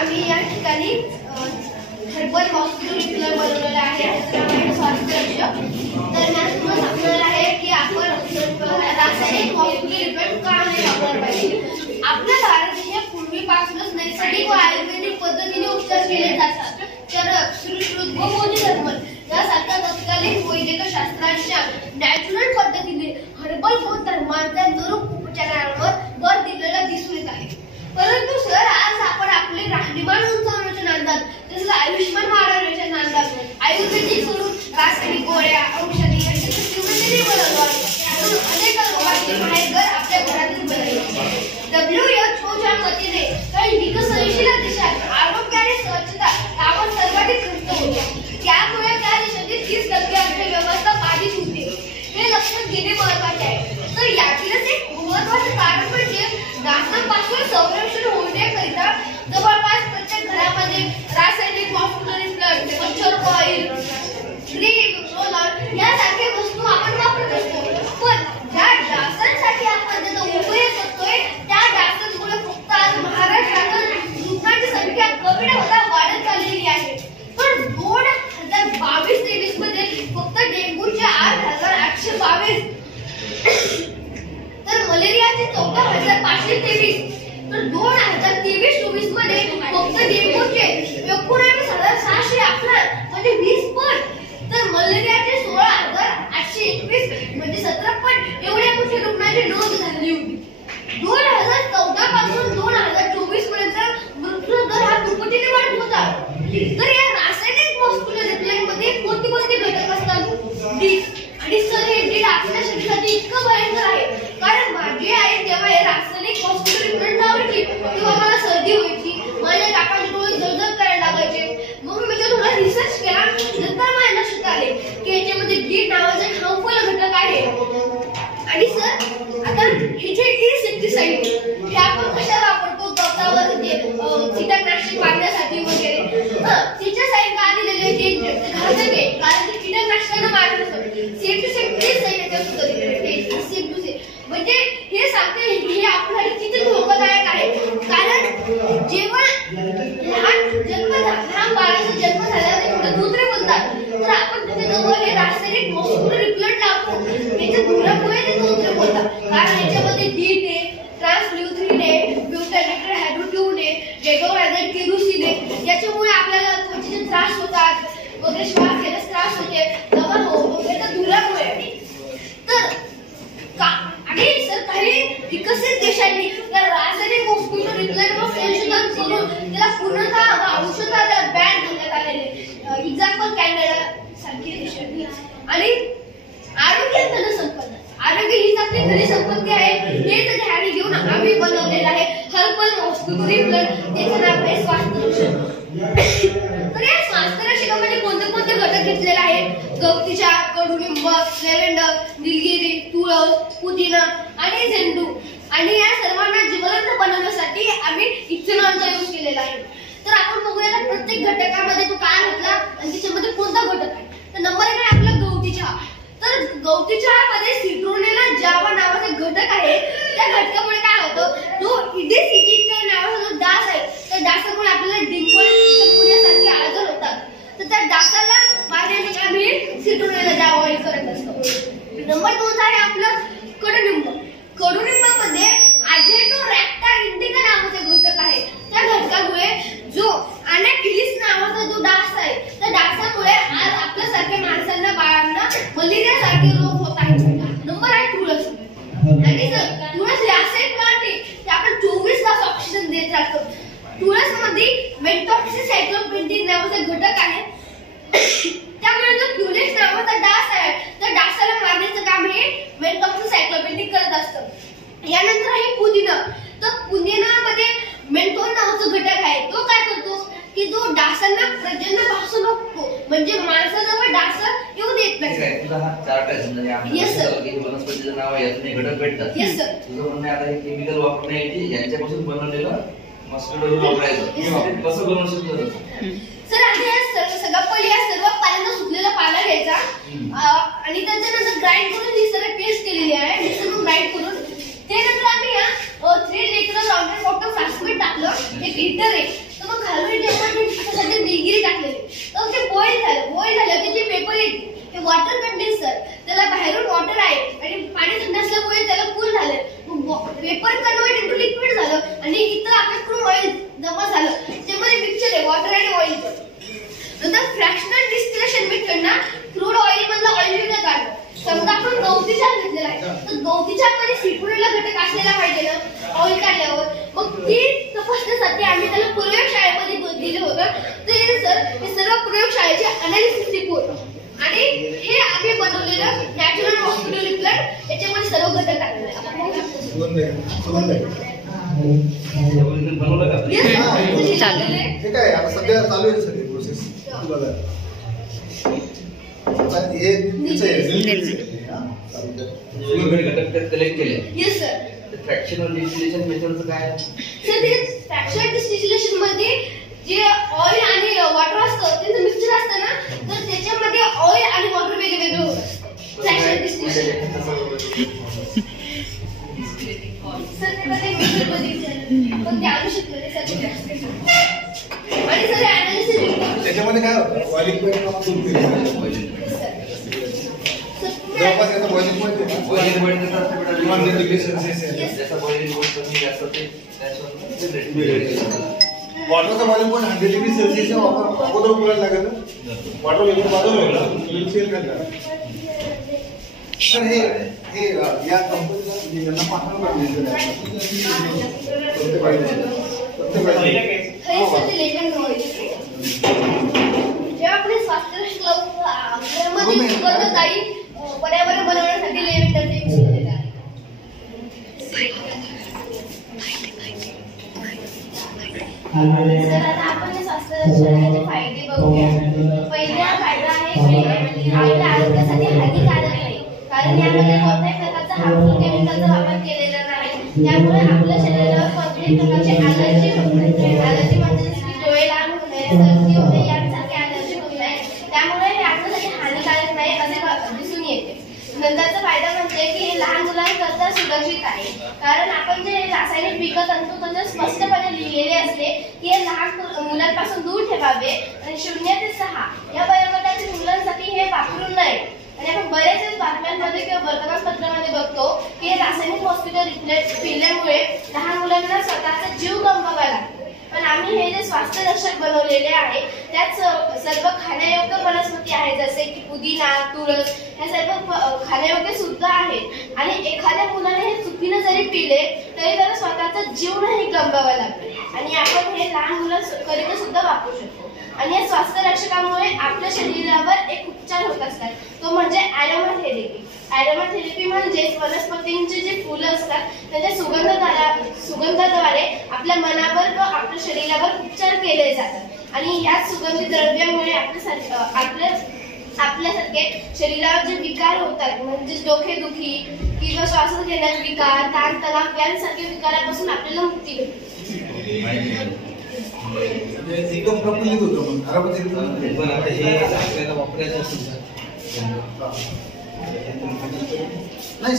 आम्ही या ठिकाणी हर्बल मॉस्किटो रिपेलर बनवलेला आहे. तर मी तुम्हाला सांगणार आहे की आपण रासायनिक मॉस्किटो रिपेलर का नाही वापरला पाहिजे. आपल्या भारत देशात पूर्वीपासूनच नैसर्गिक व आयुर्वेदिक पद्धतीने उपचार केले जातात. तर सुश्रुत व मोदी धर्मल यासारख्या तत्कालीन वैद्यक शास्त्रांच्या नॅचरल पद्धतीने हर्बल बौद्ध धर्मांच्या दुरुप उपचारांवर भर दिलेला दिसून येत आहे. परंतु सर आज आपण आपले राहणीमान उंचावण्याच्या नादात तसेच आयुष्यमान वाढवण्याच्या नादात आयुर्वेदिक सोडून रासायनिक गोळ्या औषधी यांचे तीव्रतेने बनवतो. अनेक रोगांची माहिती आपल्या घरातच बनवली. WHO मते काही विकसनशील देशात आरोग्याने स्वच्छता यावर सर्वाधिक खर्च होतो. त्यामुळे त्या देशातील 30% अर्थव्यवस्था बाधित होते. हे लक्षात घेणे महत्त्वाचे आहे. तर यातीलच एक महत्त्वाचे कारण म्हणजे डासांपासून संरक्षण होण्याकरिता जवळपास प्रत्येक घरामध्ये रासायनिक मॉस्किटो रिपेलर, मच्छर कॉईल, क्रीम, रोलर यासारख्या वस्तू आपण वापरत असतो. पण ज्या डासांसाठी आपण त्याचा उपयोग करतोय त्या डासांमुळे फक्त आज महाराष्ट्रात रुग्णांची संख्या कमी न होता वाढत चाललेली आहे. पण 2022-23 मध्ये फक्त डेंग्यूच्या 8,822 तर मलेरियाचे 14,523 तर 2023-24 मध्ये फक्त डेंग्यूचे 19,611 म्हणजे 20 पट तर मलेरियाचे 16,821 म्हणजे 17 पट एवढ्या मोठ्या रुग्णांची नोंद झाली होती. 2014 पासून 2024 पर्यंत मृत्यू दर हा दुपटीने वाढत होता. तर या रासायनिक मॉस्किटो रिपेलर मध्ये कोणते घटक असतात? आणि सर हे डीड आपल्या शरीरासाठी इतकं भयंकर आहे कारण माझी आई जेव्हा हे रासायनिक मॉस्किटो रिपेलर लावायची तेव्हा मला सर्दी व्हायची. माझ्या काकाचे डोळे जळजळ करायला लागायचे. मग मी थोडा रिसर्च केला. नंतर मला लक्षात आले की याच्यामध्ये डीड नावाचा हार्मफुल घटक आहे. आणि सर आता हे जे इन्सेक्टिसाइड हे आपण कशाला वापरतो? गवतावर कीटकनाशक मारण्यासाठी वगैरे. तिच्या साईडला आलेले ते घातक आहे कारण ते कीटकनाशकांना मारत असतात. म्हणजे हे सांगते हे आपल्याला किती धोकादायक आहे. कारण जेव्हा लहान बाळाचा जन्म झाल्यावर धोत्रे बोलतात तर आपण त्याच्याजवळ हे रासायनिक मॉस्किटो रिपेलर लावतो. त्याच्या धुरामुळे ते धोत्रे बोलतात कारण याच्यामध्ये डीट आहे, ट्रान्सल्युथ्रिन आहे, ब्युटानेटेड हायड्रोक्यून आहे, डेटोरायझेड केरोसिन आहे. याच्यामुळे आपल्याला त्वचेचे त्रास होतात वगैरे, श्वास घ्यायला त्रास होते, दमा होतो त्याच्या धुरामुळे. तर आणि सर काही विकसित देशांनी त्या रासायनिक मॉस्किटो रिपेलरवर संशोधन करून त्याला पूर्णतः औषधाला बॅन करण्यात आलेले. एक्झाम्पल कॅनडा सारखे देश. आणि आरोग्य धनसंपदा, आरोग्य हीच आपली खरी संपत्ती आहे. हेच ध्यानी घेऊन आम्ही बनवलेलं आहे हर्बल मॉस्किटो रिपेलर. त्याचं नाव आहे स्वास्थ्य रक्षक. तर या स्वास्थ्य रक्षकामध्ये कोणते घटक घेतलेले आहेत? गवती चहा, कडुलिंब, लेव्हेंडर, निलगिरी, तुळस, पुदिना आणि झेंडू. आणि या सर्वांना जिवंत बनवण्यासाठी आम्ही इथेनॉलचा यूज केलेला आहे. तर आपण बघूया प्रत्येक घटकामध्ये तो काय घातला आणि त्याच्यामध्ये कोणता घटक आहे. तर नंबर 1 आहे आपला गवती चहा. तर गवती चहामध्ये सिट्रोनेला जावा नावाचा घटक आहे. त्या घटकामुळे काय होतं? जो इडिस इजिप्टिका नावाचा जो डास आहे त्या डासामुळे आपल्याला डिंपल होण्यासारखे आजार होतात. तर त्या डासाला मारण्याचे काम हे सिट्रोनेला जावा करत असतो. नंबर 2 आहे आपलं कडुलिंब. कडुलिंबामध्ये अजेटोरॅक्टा इंडिका नावाचा घटक आहे. त्या घटकामुळे जो अनाफिलिस नावाचा जो डास आहे त्या डासामुळे आज आपल्यासारख्या माणसांना, बाळांना मलेरिया सारखे रोग होत आहेत. नंबर आहे तुळस. आणि सर तुळस हे असे प्लांट आहे की आपण 24 तास ऑक्सिजन देत राहतो. तुळसमध्ये मेन्टॉक्सिसाइक्लोपेंटिन नावाचा घटक आहे. त्यामुळे जो क्युलेक्स नावाचा डास आहे त्या डासाला मारण्याचं काम हे मेन्टॉक्सिसाइक्लोपेंटिन करत असतं. यानंतर आहे पुदिना. तर पुदिनामध्ये मेन्थॉल नावाचा घटक आहे. तो काय करतो की जो डासांना प्रजननापासून रोखतो. म्हणजे माणसाजवळ डास येऊ देत नाही. तुझा हा चार्ट आहे समजा आम्ही वनस्पतीचं नाव आहे यातून घटक भेटतात. Yes sir. तुझं म्हणणं आता हे केमिकल वापरण्याऐवजी यांच्यापासून बनवलेलं मॉस्किटो वापरायचं. कसं बनवू शकतो सर? आधी सगळं पहिले या सर्व पाण्यानं सुकलेला पाला घ्यायचा आणि त्याच्यानंतर ग्राइंड करून ही सर्व पेस्ट केलेली आहे. मिक्सरमध्ये ग्राइंड करून त्यानंतर आम्ही या 3 लिटर हीटर आहे तर मग खालून जेव्हा त्याच्यासाठी निलगिरी टाकलेली तर ते बॉईल झालं त्याचे पेपर येते हे वॉटर कंडेन्सर त्याला बाहेरून वॉटर आहे आणि पाणी थंड असल्यामुळे त्याला कूल झालं पेपर कन्वर्ट इनटू लिक्विड झालं आणि इथं आपल्याकडून ऑइल जमा झालं त्यामध्ये मिक्सचर आहे वॉटर आणि ऑइलचं नंतर फ्रॅक्शनल डिस्टिलेशन मेथड ना क्रूड ऑइल मधलं ऑइल निघत काढलं समजा आपण गवती चहा घेतलेला आहे तर गवती चहामध्ये सिट्रोनला घटक असलेला पाहिजे ना ऑइल काढल्यावर मग ती तपासण्यासाठी आम्ही त्याला प्रयोगशाळेमध्ये दिलं होतं तर सर हे सर्व प्रयोगशाळेचे अनालिसिस रिपोर्ट आणि हे आम्ही बनवलेलं नॅचरल मॉस्किटो रिपेलेंट याच्यामध्ये सर्व घटक टाकलेले हे काय आता सध्या चालू आहे सगळी प्रोसेस बघा हे घटक कलेक्ट केले येस सर फ्रॅक्शनल डिस्टिलेशन मेथडचं काय सर ते फ्रॅक्शनल डिस्टिलेशन मध्ये जे ऑइल आणि वॉटर असतं त्यांचं मिक्सचर असतं ना तर त्याच्यामध्ये ऑइल आणि वॉटर वेगवेगळे होतं फ्रॅक्शनल डिस्टिलेशन सर ते मिक्सचर मध्ये पण ते आणू शकतो ते सर आणि सर अनालिसिस रिपोर्ट त्याच्यामध्ये काय होतं बॉइलिंग पॉइंट जवळपास याचा बॉइलिंग पॉइंट आहे ना बॉइलिंग पॉइंट कसं असतं बेटा 100 डिग्री सेल्सिअस जसं बॉइलिंग पॉइंट कमी जास्त ते वॉटरचा बॉइलिंग पॉइंट 100 डिग्री सेल्सिअसच्या अगोदर बोलायला लागेल वॉटर वेगळं बाजूला वेगळं सेल करणार सर हे या कंपनीला यांना पाठवलं जेव्हा आपण स्वास्थ्य आपल्यामध्ये सुगंधदायी पर्यावरण बनवण्यासाठी लेव्हेंडरचा यूज केलेला आहे सर आता आपण स्वास्थ्य रक्षणाचे फायदे बघूया पहिला फायदा आहे आपल्या आरोग्यासाठी हानिकारक नाही कारण यामध्ये कोणत्याही प्रकारचा हार्मफुल केमिकलचा वापर केलेला नाही त्यामुळे आपल्या शरीरावर कोणत्याही प्रकारची अलर्जी होत नाही अलर्जी म्हणजे की डोळे लाल होणे सर्दी होणे यांसारखे अलर्जी होत नाही त्यामुळे हे आपल्यासाठी हानिकारक नाही असे दिसून येते नंतरचा फायदा म्हणजे की हे लहान मुलांकरता सुरक्षित आहे कारण आपण जे रासायनिक विकत आणतो त्याच्यात स्पष्टपणे लिहिलेले असते की हे लहान मुलांपासून दूर ठेवावे आणि 0 ते 6 या वयोगटातील मुलांसाठी हे वापरू नये आणि आपण बरेच बातम्यांमध्ये किंवा वर्तमानपत्रामध्ये बघतो की हे रासायनिक मॉस्किटो रिपेलेंट पिल्यामुळे लहान मुलांना स्वतःचा जीव गमवावा लागतो पण आम्ही हे जे स्वास्थ्य रक्षक बनवलेले आहे त्यात सर्व खाण्यायोग्य वनस्पती आहेत जसे की पुदिना तुळस हे सर्व खाण्यायोग्य सुद्धा आहेत आणि एखाद्या मुलाने हे चुकीने जरी पिले तरी त्याला स्वतःचा जीव नाही गमवावा लागतो आणि आपण हे लहान मुलांकरिता सुद्धा वापरू शकतो आणि या स्वास्थ्य रक्षकामुळे आपल्या शरीरावर एक उपचार होत असतात तो म्हणजे ॲरोमाथेरपी ॲरोमाथेरपी म्हणजे वनस्पतींचे जे फुलं असतात त्याच्या सुगंधाद्वारे आपल्या मनावर व आपल्या शरीरावर उपचार केले जातात आणि याच सुगंधी द्रव्यामुळे आपल्यासारखे शरीरावर जे विकार होतात म्हणजे डोकेदुखी किंवा श्वास घेण्यात विकार ताणतणाव यांसारख्या विकारापासून आपल्याला मुक्ती भेटते एकदम प्रफुल्लित होतो पण पण आता हे आपल्याला वापरायचं असेल नाही